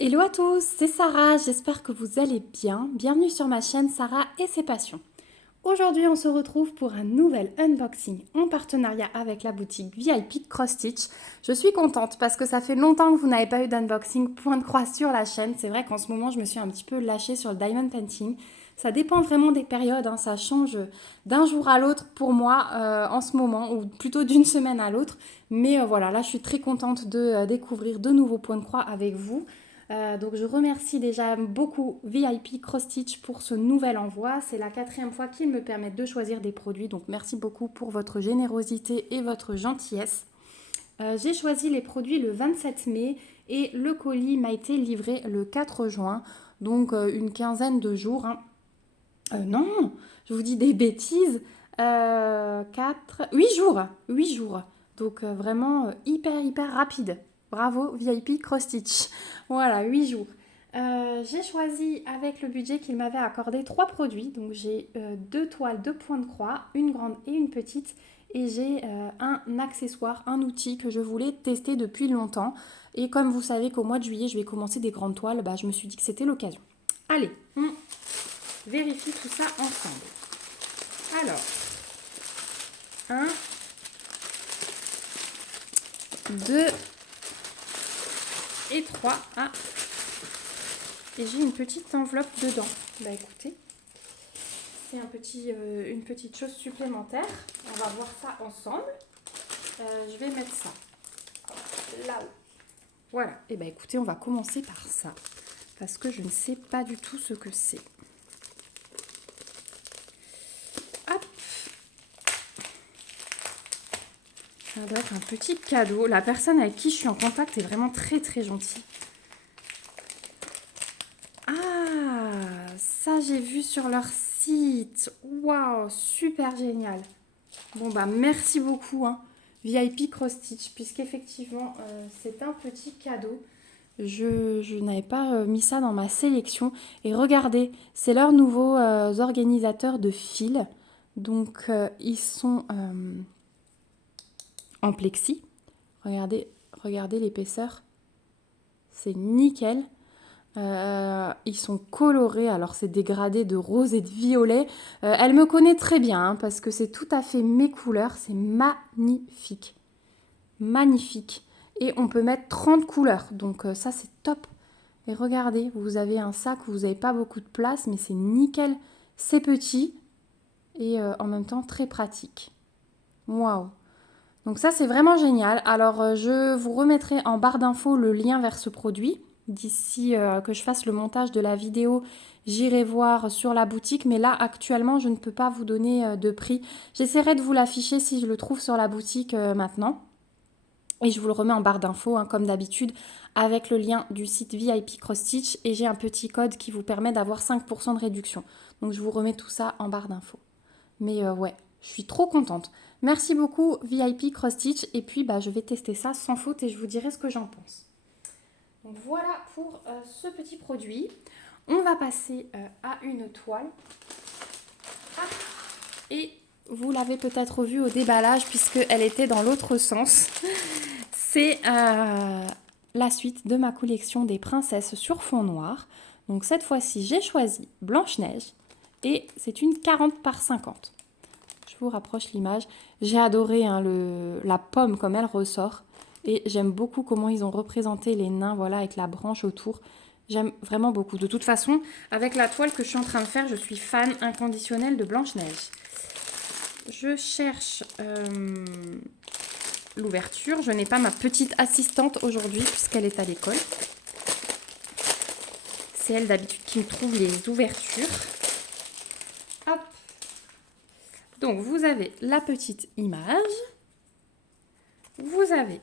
Hello à tous, c'est Sarah, j'espère que vous allez bien. Bienvenue sur ma chaîne Sarah et ses passions. Aujourd'hui, on se retrouve pour un nouvel unboxing en partenariat avec la boutique VIP Cross Stitch. Je suis contente parce que ça fait longtemps que vous n'avez pas eu d'unboxing point de croix sur la chaîne. C'est vrai qu'en ce moment, je me suis un petit peu lâchée sur le diamond painting. Ça dépend vraiment des périodes, hein, ça change d'un jour à l'autre pour moi en ce moment, ou plutôt d'une semaine à l'autre. Mais voilà, là, je suis très contente de découvrir de nouveaux points de croix avec vous. Donc je remercie déjà beaucoup VIP Cross Stitch pour ce nouvel envoi. C'est la 4e fois qu'ils me permettent de choisir des produits. Donc merci beaucoup pour votre générosité et votre gentillesse. J'ai choisi les produits le 27 mai et le colis m'a été livré le 4 juin. Donc une quinzaine de jours, hein. Non, je vous dis des bêtises. 8 jours. 8 jours. Donc vraiment hyper rapide. Bravo VIP Cross Stitch. Voilà, 8 jours. J'ai choisi avec le budget qu'il m'avait accordé 3 produits. Donc j'ai 2 toiles, 2 points de croix, une grande et une petite. Et j'ai un accessoire, un outil que je voulais tester depuis longtemps. Et comme vous savez qu'au mois de juillet, je vais commencer des grandes toiles, bah, je me suis dit que c'était l'occasion. Allez, on vérifie tout ça ensemble. Alors, un, 2 et 3. Ah, et j'ai une petite enveloppe dedans. Bah écoutez, c'est une petite chose supplémentaire. On va voir ça ensemble. Je vais mettre ça là-haut. Voilà. Et bah écoutez, on va commencer par ça. Parce que je ne sais pas du tout ce que c'est. Hop. Ça doit être un petit cadeau. La personne avec qui je suis en contact est vraiment très gentille. Ah, ça j'ai vu sur leur site. Waouh, super génial. Bon bah merci beaucoup, hein, VIP Cross Stitch, puisqu'effectivement c'est un petit cadeau. Je n'avais pas mis ça dans ma sélection. Et regardez, c'est leurs nouveaux organisateurs de fils. Donc ils sont en plexi. Regardez l'épaisseur. C'est nickel. Ils sont colorés, alors c'est dégradé de rose et de violet. Elle me connaît très bien, hein, parce que c'est tout à fait mes couleurs. C'est magnifique. Magnifique. Et on peut mettre 30 couleurs, donc ça c'est top. Et regardez, vous avez un sac où vous n'avez pas beaucoup de place, mais c'est nickel. C'est petit et en même temps très pratique. Waouh! Donc ça c'est vraiment génial. Alors je vous remettrai en barre d'infos le lien vers ce produit. D'ici que je fasse le montage de la vidéo, j'irai voir sur la boutique. Mais là actuellement je ne peux pas vous donner de prix. J'essaierai de vous l'afficher si je le trouve sur la boutique maintenant. Et je vous le remets en barre d'infos, hein, comme d'habitude, avec le lien du site VIP Cross Stitch. Et j'ai un petit code qui vous permet d'avoir 5% de réduction. Donc je vous remets tout ça en barre d'infos. Mais ouais, je suis trop contente. Merci beaucoup VIP Cross Stitch. Et puis bah, je vais tester ça sans faute et je vous dirai ce que j'en pense. Donc voilà pour ce petit produit. On va passer à une toile. Ah, et vous l'avez peut-être vu au déballage puisqu'elle était dans l'autre sens. C'est la suite de ma collection des princesses sur fond noir. Donc cette fois-ci, j'ai choisi Blanche-Neige et c'est une 40 par 50. Je vous rapproche l'image. J'ai adoré, hein, la pomme comme elle ressort et j'aime beaucoup comment ils ont représenté les nains, voilà, avec la branche autour. J'aime vraiment beaucoup. De toute façon, avec la toile que je suis en train de faire, je suis fan inconditionnelle de Blanche-Neige. Je cherche l'ouverture. Je n'ai pas ma petite assistante aujourd'hui puisqu'elle est à l'école. C'est elle d'habitude qui me trouve les ouvertures. Hop. Donc vous avez la petite image. Vous avez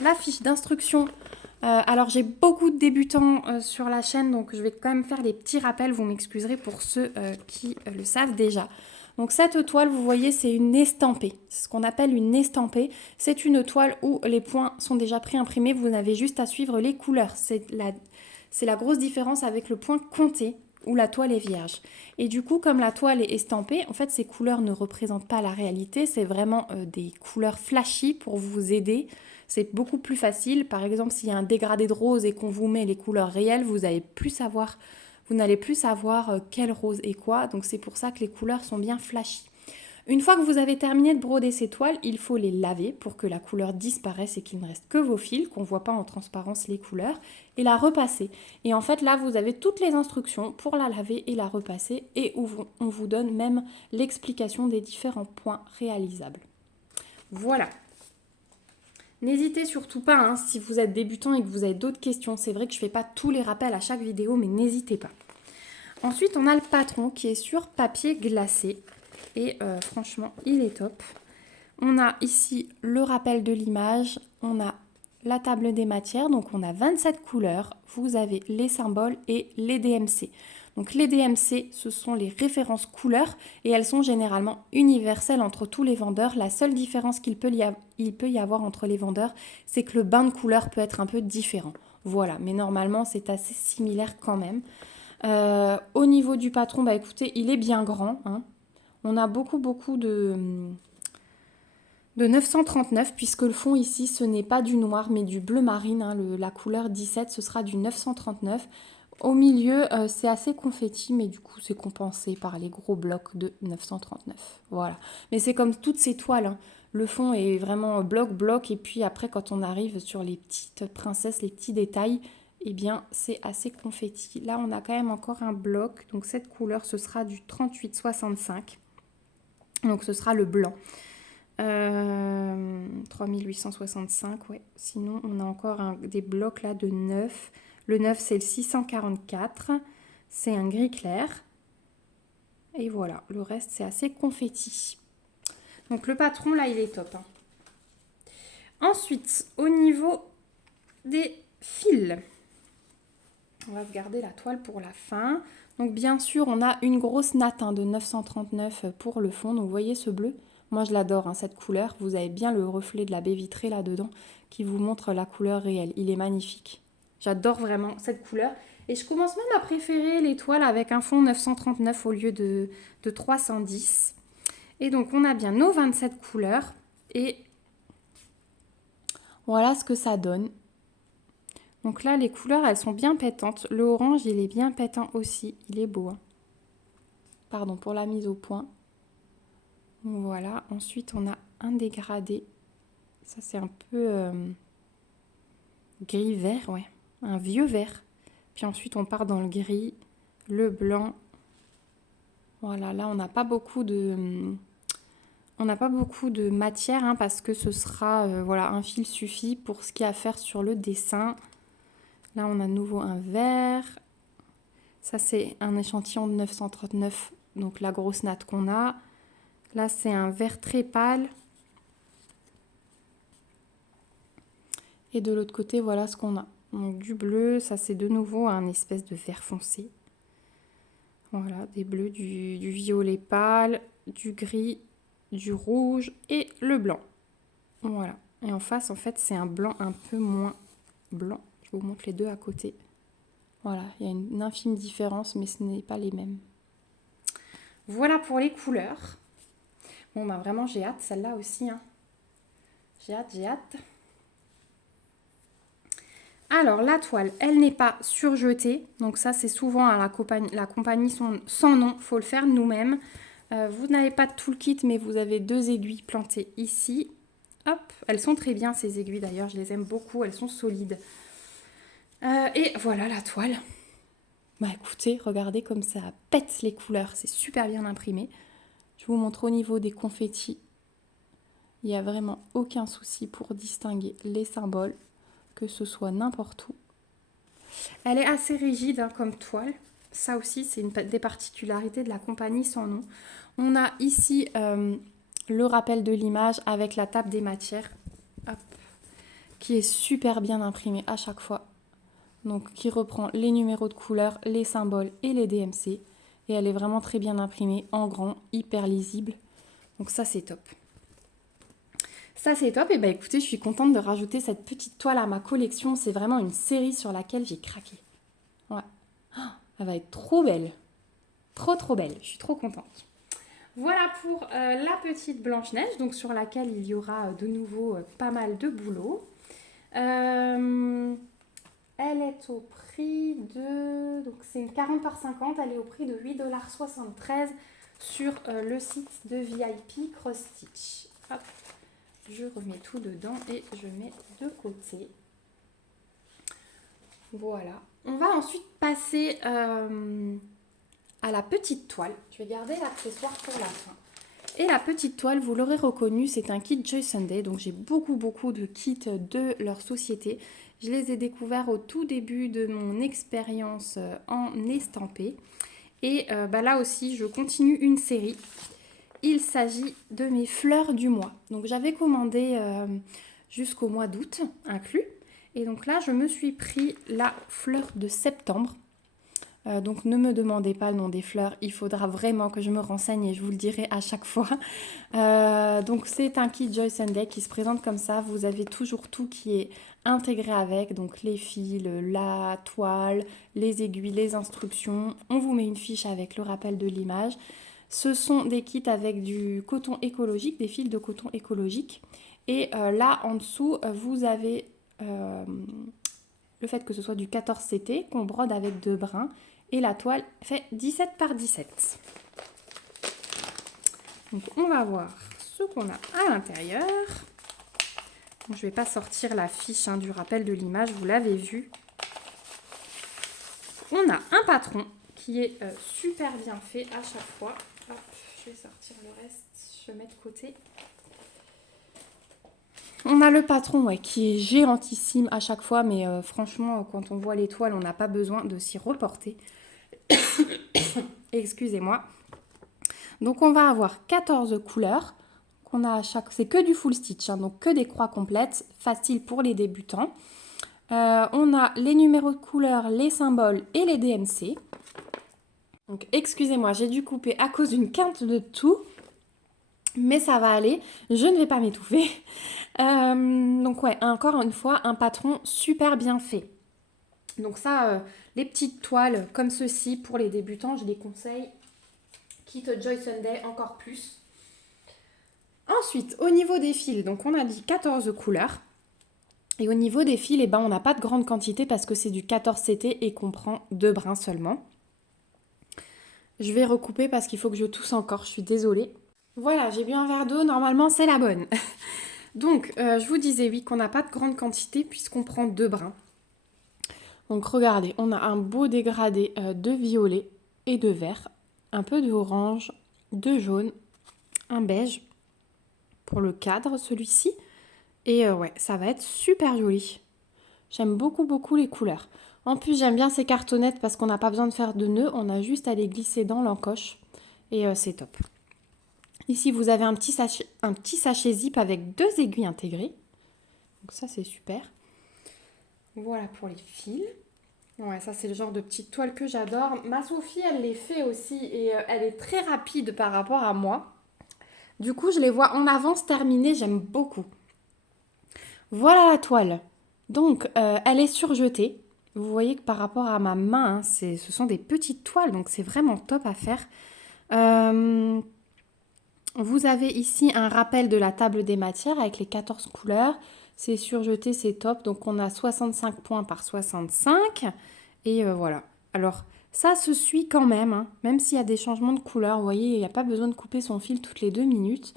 la fiche d'instruction. Alors j'ai beaucoup de débutants sur la chaîne, donc je vais quand même faire des petits rappels. Vous m'excuserez pour ceux qui le savent déjà. Donc cette toile, vous voyez, c'est une estampée. C'est ce qu'on appelle une estampée. C'est une toile où les points sont déjà pré-imprimés. Vous avez juste à suivre les couleurs. C'est la grosse différence avec le point compté où la toile est vierge. Et du coup, comme la toile est estampée, en fait, ces couleurs ne représentent pas la réalité, c'est vraiment des couleurs flashy pour vous aider. C'est beaucoup plus facile. Par exemple, s'il y a un dégradé de rose et qu'on vous met les couleurs réelles, vous n'allez plus savoir quel rose est quoi. Donc c'est pour ça que les couleurs sont bien flashy. Une fois que vous avez terminé de broder ces toiles, il faut les laver pour que la couleur disparaisse et qu'il ne reste que vos fils, qu'on ne voit pas en transparence les couleurs, et la repasser. Et en fait, là, vous avez toutes les instructions pour la laver et la repasser, et on vous donne même l'explication des différents points réalisables. Voilà. N'hésitez surtout pas, hein, si vous êtes débutant et que vous avez d'autres questions. C'est vrai que je ne fais pas tous les rappels à chaque vidéo, mais n'hésitez pas. Ensuite, on a le patron qui est sur papier glacé. Et franchement, il est top. On a ici le rappel de l'image. On a la table des matières. Donc, on a 27 couleurs. Vous avez les symboles et les DMC. Donc, les DMC, ce sont les références couleurs. Et elles sont généralement universelles entre tous les vendeurs. La seule différence qu'il peut y avoir entre les vendeurs, c'est que le bain de couleurs peut être un peu différent. Voilà, mais normalement, c'est assez similaire quand même. Au niveau du patron, bah écoutez, il est bien grand, hein. On a beaucoup de 939 puisque le fond ici, ce n'est pas du noir mais du bleu marine. Hein, la couleur 17, ce sera du 939. Au milieu, c'est assez confetti mais du coup, c'est compensé par les gros blocs de 939. Voilà. Mais c'est comme toutes ces toiles. Hein. Le fond est vraiment bloc et puis après, quand on arrive sur les petites princesses, les petits détails, eh bien, c'est assez confetti. Là, on a quand même encore un bloc. Donc, cette couleur, ce sera du 38,65. Donc ce sera le blanc. 3865, ouais. Sinon, on a encore des blocs là de 9. Le 9, c'est le 644. C'est un gris clair. Et voilà, le reste, c'est assez confetti. Donc le patron, là, il est top. Hein. Ensuite, au niveau des fils, on va se garder la toile pour la fin. Donc bien sûr, on a une grosse natte de 939 pour le fond. Donc vous voyez ce bleu? Moi je l'adore, hein, cette couleur. Vous avez bien le reflet de la baie vitrée là-dedans qui vous montre la couleur réelle. Il est magnifique. J'adore vraiment cette couleur. Et je commence même à préférer les toiles avec un fond 939 au lieu de 310. Et donc on a bien nos 27 couleurs. Et voilà ce que ça donne. Donc là, les couleurs, elles sont bien pétantes. Le orange, il est bien pétant aussi. Il est beau. Hein. Pardon pour la mise au point. Donc voilà. Ensuite, on a un dégradé. Ça, c'est un peu gris-vert, ouais. Un vieux vert. Puis ensuite, on part dans le gris, le blanc. Voilà, là, on n'a pas beaucoup de matière hein, parce que ce sera, voilà, un fil suffit pour ce qu'il y a à faire sur le dessin. Là, on a de nouveau un vert. Ça, c'est un échantillon de 939, donc la grosse natte qu'on a. Là, c'est un vert très pâle. Et de l'autre côté, voilà ce qu'on a. Donc, du bleu, ça, c'est de nouveau un espèce de vert foncé. Voilà, des bleus, du violet pâle, du gris, du rouge et le blanc. Voilà. Et en face, en fait, c'est un blanc un peu moins blanc. Je vous montre les deux à côté. Voilà, il y a une infime différence, mais ce n'est pas les mêmes. Voilà pour les couleurs. Bon, bah vraiment, j'ai hâte, celle-là aussi. Hein. J'ai hâte. Alors, la toile, elle n'est pas surjetée. Donc ça, c'est souvent à la compagnie sans nom. Il faut le faire nous-mêmes. Vous n'avez pas de toolkit, mais vous avez 2 aiguilles plantées ici. Hop, elles sont très bien, ces aiguilles d'ailleurs. Je les aime beaucoup, elles sont solides. Et voilà la toile. Bah écoutez, regardez comme ça pète les couleurs. C'est super bien imprimé. Je vous montre au niveau des confettis. Il n'y a vraiment aucun souci pour distinguer les symboles, que ce soit n'importe où. Elle est assez rigide hein, comme toile. Ça aussi, c'est une des particularités de la compagnie sans nom. On a ici le rappel de l'image avec la table des matières, hop, qui est super bien imprimée à chaque fois. Donc, qui reprend les numéros de couleurs, les symboles et les DMC. Et elle est vraiment très bien imprimée, en grand, hyper lisible. Donc ça, c'est top. Ça, c'est top. Et bah écoutez, je suis contente de rajouter cette petite toile à ma collection. C'est vraiment une série sur laquelle j'ai craqué. Ouais. Elle va être trop belle. Trop belle. Je suis trop contente. Voilà pour la petite Blanche-Neige, donc sur laquelle il y aura de nouveau pas mal de boulot. Elle est au prix de... Donc c'est une 40 par 50, elle est au prix de 8,73 $ sur le site de VIP Cross Stitch. Hop, je remets tout dedans et je mets de côté. Voilà. On va ensuite passer à la petite toile. Je vais garder l'accessoire pour la fin. Et la petite toile, vous l'aurez reconnu, c'est un kit Joy Sunday. Donc j'ai beaucoup de kits de leur société. Je les ai découverts au tout début de mon expérience en estampé. Et là aussi, je continue une série. Il s'agit de mes fleurs du mois. Donc j'avais commandé jusqu'au mois d'août inclus. Et donc là, je me suis pris la fleur de septembre. Donc ne me demandez pas le nom des fleurs, il faudra vraiment que je me renseigne et je vous le dirai à chaque fois. Donc c'est un kit Joy Sunday qui se présente comme ça, vous avez toujours tout qui est intégré avec, donc les fils, la toile, les aiguilles, les instructions. On vous met une fiche avec le rappel de l'image. Ce sont des kits avec du coton écologique, des fils de coton écologique. Et là en dessous, vous avez le fait que ce soit du 14 CT qu'on brode avec 2 brins. Et la toile fait 17 par 17. Donc on va voir ce qu'on a à l'intérieur. Je ne vais pas sortir la fiche du rappel de l'image, vous l'avez vu. On a un patron qui est super bien fait à chaque fois. Hop, je vais sortir le reste, je mets de côté. On a le patron qui est géantissime à chaque fois, mais franchement, quand on voit les toiles, on n'a pas besoin de s'y reporter. Excusez-moi. Donc on va avoir 14 couleurs. On a c'est que du full stitch, donc que des croix complètes, facile pour les débutants. On a les numéros de couleurs, les symboles et les DMC. Donc excusez-moi, j'ai dû couper à cause d'une quinte de tout. Mais ça va aller, je ne vais pas m'étouffer. Donc ouais, encore une fois, un patron super bien fait. Donc ça, les petites toiles comme ceci pour les débutants, je les conseille. Kit Joy Sunday encore plus. Ensuite, au niveau des fils, donc on a dit 14 couleurs. Et au niveau des fils, on n'a pas de grande quantité parce que c'est du 14 CT et qu'on prend 2 brins seulement. Je vais recouper parce qu'il faut que je tousse encore, je suis désolée. Voilà, j'ai bu un verre d'eau, normalement c'est la bonne. Donc, je vous disais oui qu'on n'a pas de grande quantité puisqu'on prend 2 brins. Donc regardez, on a un beau dégradé de violet et de vert, un peu de orange, de jaune, un beige pour le cadre celui-ci. Et ouais, ça va être super joli. J'aime beaucoup les couleurs. En plus, j'aime bien ces cartonnettes parce qu'on n'a pas besoin de faire de nœuds, on a juste à les glisser dans l'encoche et c'est top. Ici, vous avez un petit sachet zip avec 2 aiguilles intégrées. Donc ça, c'est super. Voilà pour les fils. Ouais, ça, c'est le genre de petite toile que j'adore. Ma Sophie, elle les fait aussi et elle est très rapide par rapport à moi. Du coup, je les vois en avance terminées, j'aime beaucoup. Voilà la toile. Donc, elle est surjetée. Vous voyez que par rapport à ma main, ce sont des petites toiles, donc c'est vraiment top à faire. Vous avez ici un rappel de la table des matières avec les 14 couleurs. C'est surjeté, c'est top. Donc on a 65 points par 65. Et voilà. Alors ça se suit quand même. Même s'il y a des changements de couleur. Vous voyez, il n'y a pas besoin de couper son fil toutes les 2 minutes.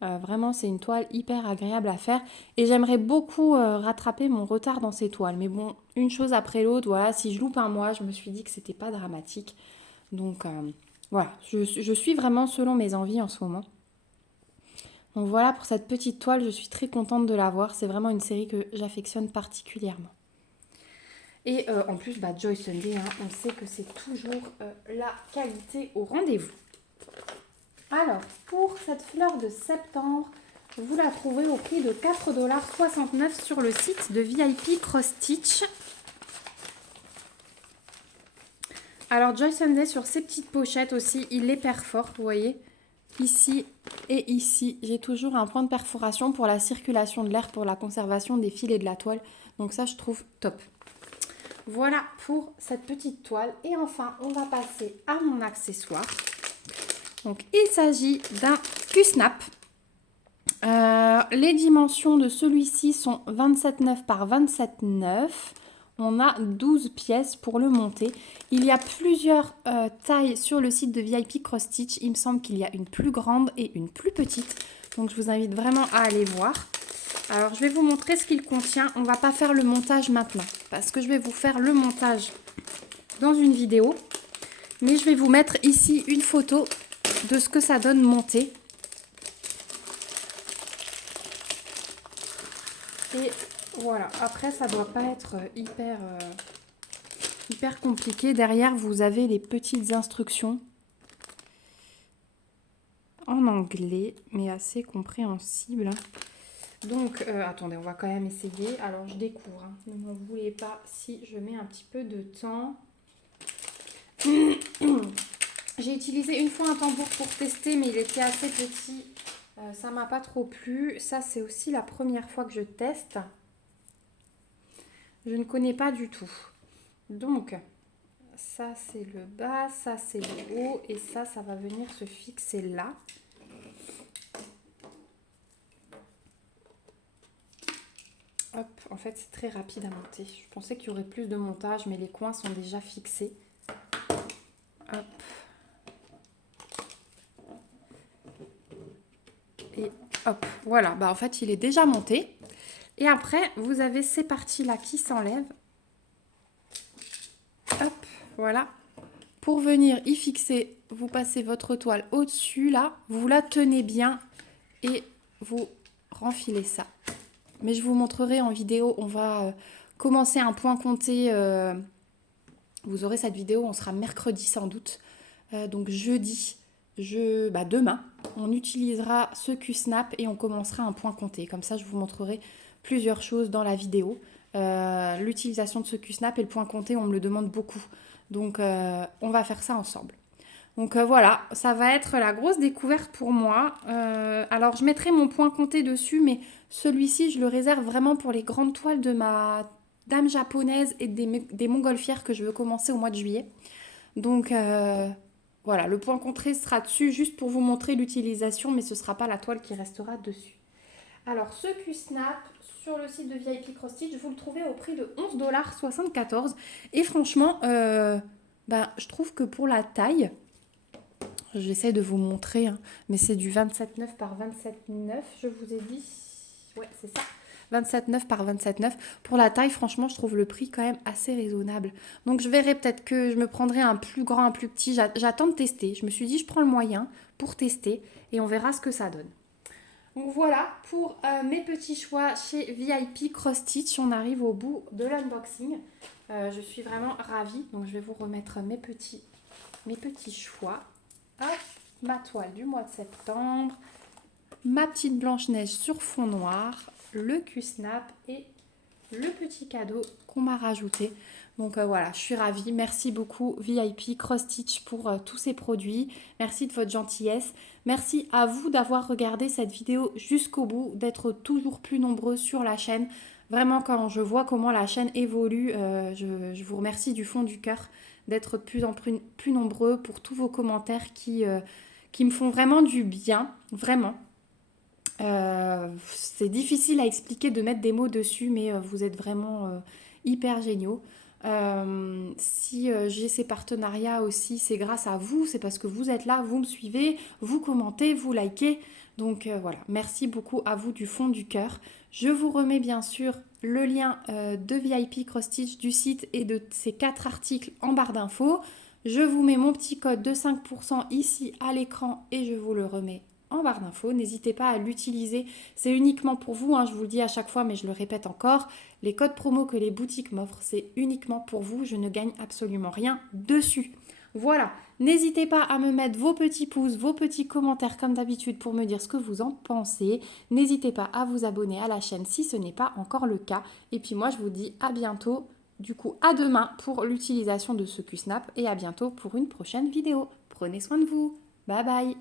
Vraiment, c'est une toile hyper agréable à faire. Et j'aimerais beaucoup rattraper mon retard dans ces toiles. Mais bon, une chose après l'autre. Voilà, si je loupe un mois, je me suis dit que c'était pas dramatique. Donc... voilà, je suis vraiment selon mes envies en ce moment. Donc voilà pour cette petite toile, je suis très contente de l'avoir. C'est vraiment une série que j'affectionne particulièrement. Et en plus, Joy Sunday, on sait que c'est toujours la qualité au rendez-vous. Alors, pour cette fleur de septembre, vous la trouvez au prix de 4,69 $ sur le site de VIP Cross Stitch. Alors Joy Sunday sur ces petites pochettes aussi, il les perfore, vous voyez. Ici et ici, j'ai toujours un point de perforation pour la circulation de l'air, pour la conservation des fils et de la toile. Donc ça, je trouve top. Voilà pour cette petite toile. Et enfin, on va passer à mon accessoire. Donc, il s'agit d'un Q-Snap. Les dimensions de celui-ci sont 27,9 par 27,9. On a 12 pièces pour le monter. Il y a plusieurs tailles sur le site de VIP Cross Stitch. Il me semble qu'il y a une plus grande et une plus petite. Donc, je vous invite vraiment à aller voir. Alors, je vais vous montrer ce qu'il contient. On ne va pas faire le montage maintenant parce que je vais vous faire le montage dans une vidéo. Mais je vais vous mettre ici une photo de ce que ça donne monter. Et voilà, après ça doit pas être hyper compliqué. Derrière, vous avez les petites instructions en anglais, mais assez compréhensibles. Donc, attendez, on va quand même essayer. Alors, je découvre, hein. Ne m'en voulez pas si je mets un petit peu de temps. J'ai utilisé une fois un tambour pour tester, mais il était assez petit. Ça m'a pas trop plu. Ça, c'est aussi la première fois que je teste. Je ne connais pas du tout. Donc, ça c'est le bas, ça c'est le haut et ça va venir se fixer là. Hop, en fait c'est très rapide à monter. Je pensais qu'il y aurait plus de montage, mais les coins sont déjà fixés. Hop. Et hop, voilà. Bah, en fait il est déjà monté. Et après, vous avez ces parties-là qui s'enlèvent. Hop, voilà. Pour venir y fixer, vous passez votre toile au-dessus, là. Vous la tenez bien et vous renfilez ça. Mais je vous montrerai en vidéo. On va commencer un point compté. Vous aurez cette vidéo, on sera mercredi sans doute. Donc jeudi, demain, on utilisera ce Q-Snap et on commencera un point compté. Comme ça, je vous montrerai plusieurs choses dans la vidéo. L'utilisation de ce Q-Snap et le point compté, on me le demande beaucoup. Donc, on va faire ça ensemble. Donc voilà, ça va être la grosse découverte pour moi. Alors, je mettrai mon point compté dessus, mais celui-ci, je le réserve vraiment pour les grandes toiles de ma dame japonaise et des montgolfières que je veux commencer au mois de juillet. Donc, voilà, le point compté sera dessus juste pour vous montrer l'utilisation, mais ce ne sera pas la toile qui restera dessus. Alors, ce Q-Snap, sur le site de VIP Cross Stitch, vous le trouvez au prix de 11,74 $. Et franchement, je trouve que pour la taille, j'essaie de vous montrer, hein, mais c'est du 27,9 par 27,9, je vous ai dit. Ouais, c'est ça. 27,9 par 27,9. Pour la taille, franchement, je trouve le prix quand même assez raisonnable. Donc, je verrai peut-être que je me prendrai un plus grand, un plus petit. J'attends de tester. Je me suis dit, je prends le moyen pour tester et on verra ce que ça donne. Donc voilà pour mes petits choix chez VIP Cross Stitch. On arrive au bout de l'unboxing. Je suis vraiment ravie. Donc je vais vous remettre mes petits choix. Hop, ma toile du mois de septembre. Ma petite Blanche-Neige sur fond noir. Le Q-Snap et le petit cadeau qu'on m'a rajouté. Donc voilà, je suis ravie. Merci beaucoup VIP Cross Stitch pour tous ces produits. Merci de votre gentillesse. Merci à vous d'avoir regardé cette vidéo jusqu'au bout, d'être toujours plus nombreux sur la chaîne. Vraiment, quand je vois comment la chaîne évolue, je vous remercie du fond du cœur d'être de plus en plus nombreux pour tous vos commentaires qui me font vraiment du bien. Vraiment. C'est difficile à expliquer de mettre des mots dessus, mais vous êtes vraiment hyper géniaux. Si j'ai ces partenariats aussi, c'est grâce à vous, c'est parce que vous êtes là, vous me suivez, vous commentez, vous likez. Donc voilà, merci beaucoup à vous du fond du cœur. Je vous remets bien sûr le lien de VIP Cross Stitch du site et de ces 4 articles en barre d'infos. Je vous mets mon petit code de 5% ici à l'écran et je vous le remets en barre d'infos. N'hésitez pas à l'utiliser. C'est uniquement pour vous, hein, je vous le dis à chaque fois, mais je le répète encore. Les codes promo que les boutiques m'offrent, c'est uniquement pour vous. Je ne gagne absolument rien dessus. Voilà, n'hésitez pas à me mettre vos petits pouces, vos petits commentaires comme d'habitude pour me dire ce que vous en pensez. N'hésitez pas à vous abonner à la chaîne si ce n'est pas encore le cas. Et puis moi, je vous dis à bientôt. Du coup, à demain pour l'utilisation de ce Q-Snap et à bientôt pour une prochaine vidéo. Prenez soin de vous. Bye bye.